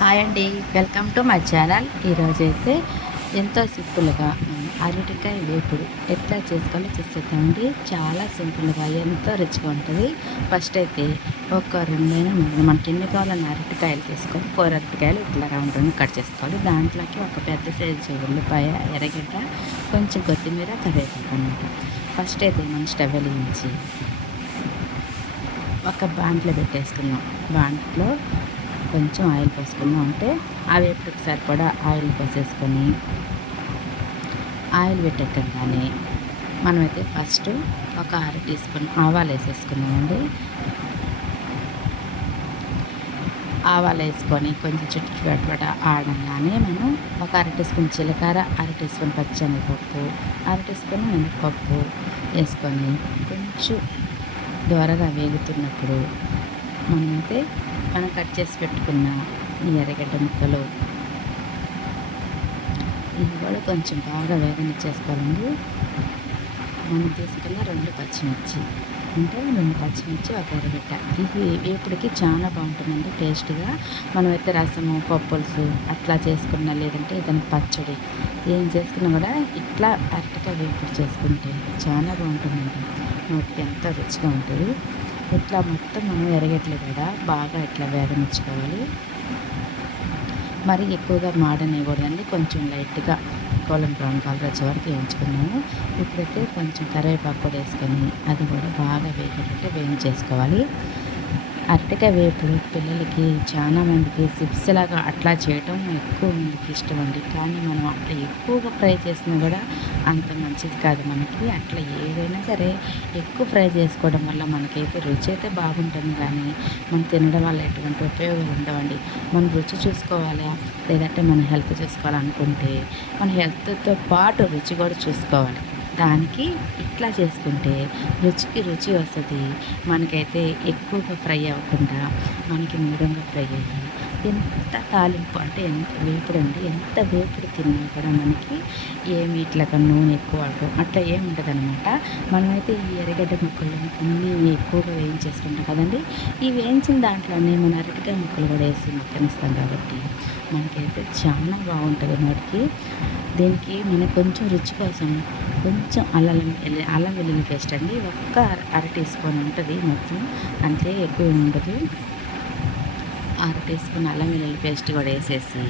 Hi అండి. Welcome to my channel. ఈరోజైతే ఎంతో సింపుల్‌గా అరటికాయ వేపుడు ఎట్లా చేసుకోవాలో చూసేద్దామండి. చాలా సింపుల్‌గా ఎంతో రుచిగా ఉంటుంది. ఫస్ట్ అయితే ఒక 2 మనకి ఎన్ని కావాలన్న అరటికాయలు తీసుకొని 4 అరటికాయలు ఇట్లా రౌండ్ రౌండ్ కట్ చేసుకోవాలి. దాంట్లోకి ఒక పెద్ద సైజు ఉల్లిపాయ, ఎర్రగడ్డ, కొంచెం కొత్తిమీర, కరివేపాకు అన్నమాట. ఫస్ట్ అయితే మనం స్టవ్ వెలిగించి ఒక బాండ్లో పెట్టేసుకుందాం. బాండ్లో కొంచెం ఆయిల్ పోసుకుందాం. అంటే ఆ వేపుడుకి సరిపడా ఆయిల్ పోసేసుకొని ఆయిల్ పెట్టేకంగానే మనమైతే ఫస్ట్ ఒక 1/2 టీ స్పూన్ ఆవాలు వేసేసుకున్నామండి. ఆవాలు వేసుకొని కొంచెం చిటపట ఆడంగానే మనం ఒక 1/2 టీ స్పూన్ జీలకర్ర, 1/2 టీ స్పూన్ పచ్చెనగపప్పు, 1/2 టీ స్పూన్ మినపప్పు వేసుకొని కొంచెం దోరగా వేగుతున్నప్పుడు మనం కట్ చేసి పెట్టుకున్న ఈ ఎర్రగడ్డ ముక్కలు ఇవి కూడా కొంచెం బాగా వేగనిచ్చేసుకోవాలండి. మనం తీసుకున్న 2 పచ్చిమిర్చి, అంటే 2 పచ్చిమిర్చి, ఒక ఎర్రగడ్డ. ఇవి వేపుడికి చాలా బాగుంటుందండి టేస్ట్గా. మనమైతే రసము, పప్పులుసు అట్లా చేసుకున్నా, లేదంటే ఏదైనా పచ్చడి ఏం చేసుకున్నా కూడా ఇట్లా అరటికాయ వేపుడు చేసుకుంటే చాలా బాగుంటుందండి. నోటికి ఎంతో రుచిగా ఉంటుంది. ఇట్లా మొత్తం మనం ఎర్రగడ్డలు కూడా బాగా ఇట్లా వేగనిచ్చుకోవాలి. మరి ఎక్కువగా మాడనివ్వకూడదండి. కొంచెం లైట్గా గోల్డెన్ బ్రౌన్ కలర్ వచ్చే వరకు వేయించుకున్నాము. ఇప్పుడైతే కొంచెం కరివేపాకు కూడా వేసుకొని అది కూడా బాగా వేగేటట్టు వేయించేసుకోవాలి. అరటికాయ వేపుడు పిల్లలకి చాలా మందికి చిప్స్ లాగా అట్లా చేయటం ఎక్కువ మందికి ఇష్టం అండి. కానీ మనం అట్లా ఎక్కువగా ఫ్రై చేసినా కూడా అంత మంచిది కాదు మనకి. అట్లా ఏదైనా సరే ఎక్కువ ఫ్రై చేసుకోవడం వల్ల మనకైతే రుచి అయితే బాగుంటుంది, కానీ మనం తినడం వల్ల ఎటువంటి ఉపయోగాలు ఉండవండి. మనం రుచి చూసుకోవాలా, లేదంటే మన హెల్త్ చూసుకోవాలనుకుంటే మన హెల్త్తో పాటు రుచి కూడా చూసుకోవాలి. దానికి ఇట్లా చేసుకుంటే రుచికి రుచి వస్తుంది. మనకైతే ఎక్కువగా ఫ్రై అవ్వకుండా మనకి మీడియంగా ఫ్రై అయ్యి ఎంత తాలింపు అంటే ఎంత వేపుడండి. ఎంత వేపుడు తిన్నా కూడా మనకి ఏమి ఇట్లాగా నూనె ఎక్కువ అట్లా ఏమి ఉండదనమాట. మనమైతే ఈ ఎర్రగడ్డ ముక్కలు అన్నీ ఎక్కువగా వేయించేసుకుంటాం కదండి. ఈ వేయించిన దాంట్లోనే మన అరటికాయ ముక్కలు కూడా వేసి మగ్గనిస్తాం కాబట్టి మనకైతే చాలా బాగుంటుంది నోటికి. దీనికి మనకు కొంచెం రుచి కోసం కొంచెం అల్లం వెల్లుల్లి పేస్ట్ అండి. ఒక్క 1/2 టీ స్పూన్ ఉంటుంది మొత్తం, అంతే, ఎక్కువ ఉండదు. 1/2 టీ స్పూన్ అల్లం వెల్లుల్లి పేస్ట్ కూడా వేసేసి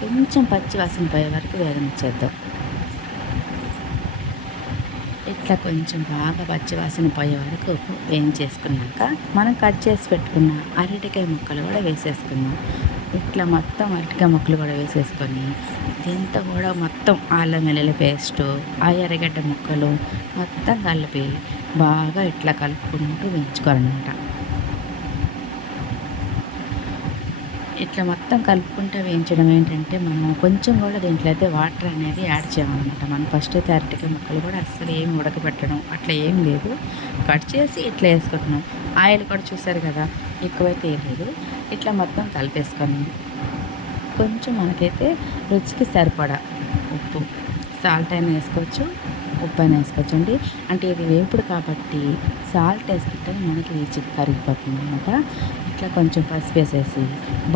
కొంచెం పచ్చి వాసన పోయే వరకు వేగనిచ్చేద్దాం. ఇట్లా కొంచెం బాగా పచ్చి వాసన పోయే వరకు వేయించేసుకున్నాక మనం కట్ చేసి పెట్టుకున్న అరటికాయ ముక్కలు కూడా వేసేసుకుందాం. ఇట్లా మొత్తం అరటికాయ ముక్కలు కూడా వేసేసుకొని దీంతో కూడా మొత్తం అల్లం వెల్లుల్లి పేస్టు, ఆ ఎర్రగడ్డ ముక్కలు మొత్తం కలిపి బాగా ఇట్లా కలుపుకుంటూ వేయించుకోవాలన్నమాట. ఇట్లా మొత్తం కలుపుకుంటూ వేయించడం ఏంటంటే మనం కొంచెం కూడా దీంట్లో అయితే వాటర్ అనేది యాడ్ చేయమన్నమాట. మనం ఫస్ట్ అయితే అరటికాయ ముక్కలు కూడా అస్సలు ఏమి ఉడకబెట్టడం అట్లా ఏం లేదు. కట్ చేసి ఇట్లా వేసుకుంటున్నాం. ఆయిల్ కూడా చూసారు కదా, ఎక్కువైతే వేయలేదు. ఇట్లా మొత్తం కలిపేసుకొని కొంచెం మనకైతే రుచికి సరిపడా ఉప్పు, సాల్ట్ అయినా వేసుకోవచ్చు, ఉప్పు అయినా వేసుకోవచ్చు అండి. అంటే ఇది వేపుడు కాబట్టి సాల్ట్ వేసుకుంటే మనకి రుచి కరిగిపోతుంది అనమాట. ఇట్లా కొంచెం పసుపు వేసేసి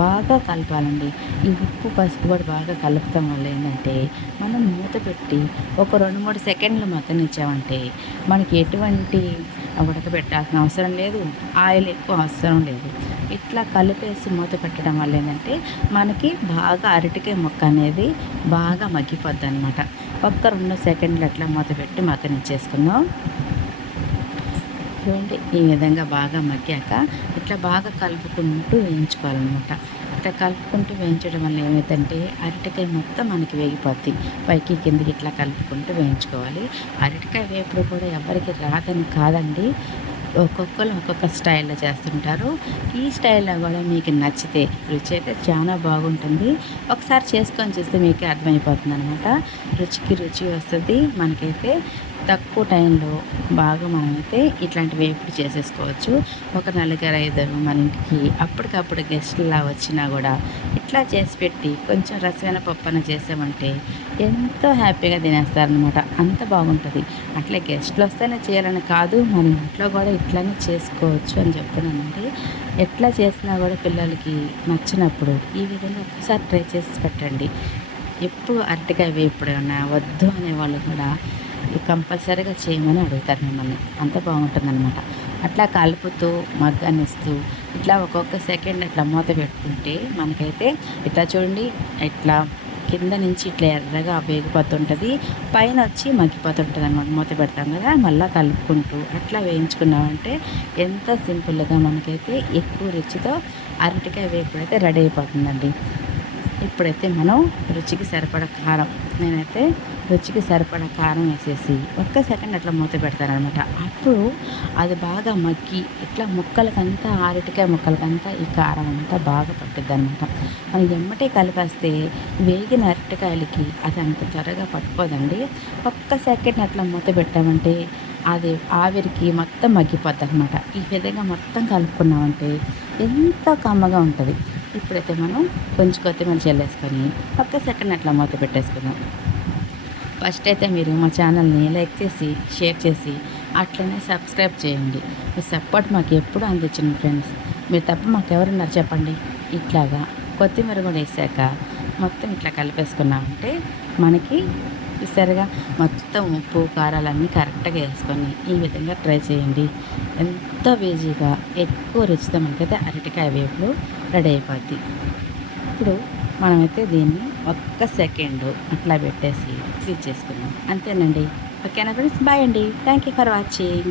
బాగా కలపాలండి. ఈ ఉప్పు పసుపు కూడా బాగా కలుపుతాం వల్ల ఏంటంటే మనం మూత పెట్టి ఒక 2-3 సెకండ్లు మగ్గనిచ్చామంటే మనకి ఎటువంటి ఉడకబెట్టాల్సిన అవసరం లేదు, ఆయిల్ ఎక్కువ అవసరం లేదు. ఇట్లా కలిపేసి మూత పెట్టడం వల్ల ఏంటంటే మనకి బాగా అరటికాయ ముక్క అనేది బాగా మగ్గిపోద్ది అనమాట. ఒక్క 2 సెకండ్లు అట్లా మూత పెట్టి మగ్గనిచ్చేసుకుందాం. చూడండి, ఈ విధంగా బాగా మగ్గాక ఇట్లా బాగా కలుపుకుంటూ వేయించుకోవాలన్నమాట. ఇట్లా కలుపుకుంటూ వేయించడం వల్ల ఏమైందంటే అరటికాయ మొత్తం మనకి వేగిపోద్ది. పైకి కిందకి ఇట్లా కలుపుకుంటూ వేయించుకోవాలి. అరటికాయ వేపుడు కూడా ఎవరికి రాదని కాదండి, ఒక్కొక్కరు ఒక్కొక్క స్టైల్లో చేస్తుంటారు. ఈ స్టైల్లో కూడా మీకు నచ్చితే రుచి అయితే చాలా బాగుంటుంది. ఒకసారి చేసుకొని చూస్తే మీకే అర్థమైపోతుంది అనమాట. రుచికి రుచి వస్తుంది. మనకైతే తక్కువ టైంలో బాగా మనమైతే ఇట్లాంటి వేపుడు చేసేసుకోవచ్చు. ఒక 4-5 మన ఇంటికి అప్పటికప్పుడు గెస్ట్లా వచ్చినా కూడా ఇట్లా ఇట్లా చేసి పెట్టి కొంచెం రసమైన పప్పన చేసామంటే ఎంతో హ్యాపీగా తినేస్తారనమాట. అంత బాగుంటుంది. అట్లే గెస్టులు వస్తేనే చేయాలని కాదు, మన ఇంట్లో కూడా ఇట్లానే చేసుకోవచ్చు అని చెప్తున్నానండి. ఎట్లా చేసినా కూడా పిల్లలకి నచ్చినప్పుడు ఈ విధంగా ఒకసారి ట్రై చేసి పెట్టండి. ఎప్పుడు అరటికాయ వేపుడేమన్నా వద్దు అనేవాళ్ళు కూడా కంపల్సరీగా చేయమని అడుగుతారు మిమ్మల్ని. అంత బాగుంటుందనమాట. అట్లా కలుపుతూ మగ్గనిస్తూ ఇట్లా ఒక్కొక్క సెకండ్ ఇట్లా మూత పెట్టుకుంటే మనకైతే ఇట్లా చూడండి, ఇట్లా కింద నుంచి ఇట్లా ఎర్రగా వేగిపోతుంటుంది, పైన వచ్చి మగ్గిపోతుంటుంది అనమాట. మూత పెడతాం కదా, మళ్ళీ కలుపుకుంటూ అట్లా వేయించుకున్నామంటే ఎంతో సింపుల్గా మనకైతే ఎక్కువ రుచితో అరటికాయ వేపుడైతే రెడీ అయిపోతుందండి. ఇప్పుడైతే మనం రుచికి సరిపడా కారం, నేనైతే రుచికి సరిపడా కారం వేసేసి ఒక్క సెకండ్ అట్లా మూత పెడతాననమాట. అప్పుడు అది బాగా మగ్గి ఇట్లా ముక్కలకంతా, అరటికాయ ముక్కలకంతా ఈ కారం అంతా బాగా పట్టుద్ది అనమాట. మనం ఎమ్మటే కలిపేస్తే వేగిన అరటికాయలకి అది అంత త్వరగా పట్టుకోదండి. ఒక్క సెకండ్ అట్లా మూత పెట్టామంటే అది ఆవిరికి మొత్తం మగ్గిపోద్ది అనమాట. ఈ విధంగా మొత్తం కలుపుకున్నామంటే ఎంతో కమ్మగా ఉంటుంది. ఇప్పుడైతే మనం కొంచెం కొత్తిమీర చల్లేసుకొని ఒక్క సెకండ్ అట్లా మూత పెట్టేసుకుందాం. ఫస్ట్ అయితే మీరు మా ఛానల్ని లైక్ చేసి, షేర్ చేసి, అట్లనే సబ్స్క్రైబ్ చేయండి. మీ సపోర్ట్ మాకు ఎప్పుడు అందించండి ఫ్రెండ్స్. మీరు తప్ప మాకెవరున్నారు చెప్పండి. ఇట్లాగా కొత్తిమీర కూడా వేసాక మొత్తం ఇట్లా కలిపేసుకున్నామంటే మనకి చూసారుగా, మొత్తం ఉప్పు కారాలన్నీ కరెక్ట్గా వేసుకొని ఈ విధంగా ట్రై చేయండి. ఎంతో ఈజీగా ఎక్కువ రుచితో మనకైతే అరటికాయ వేపులు రెడీ అయిపోద్ది. ఇప్పుడు మనమైతే దీన్ని ఒక్క సెకండ్ అట్లా పెట్టేసి స్విచ్ చేసుకుందాం. అంతేనండి. ఓకేనా ఫ్రెండ్స్, బాయ్ అండి. Thank you for watching.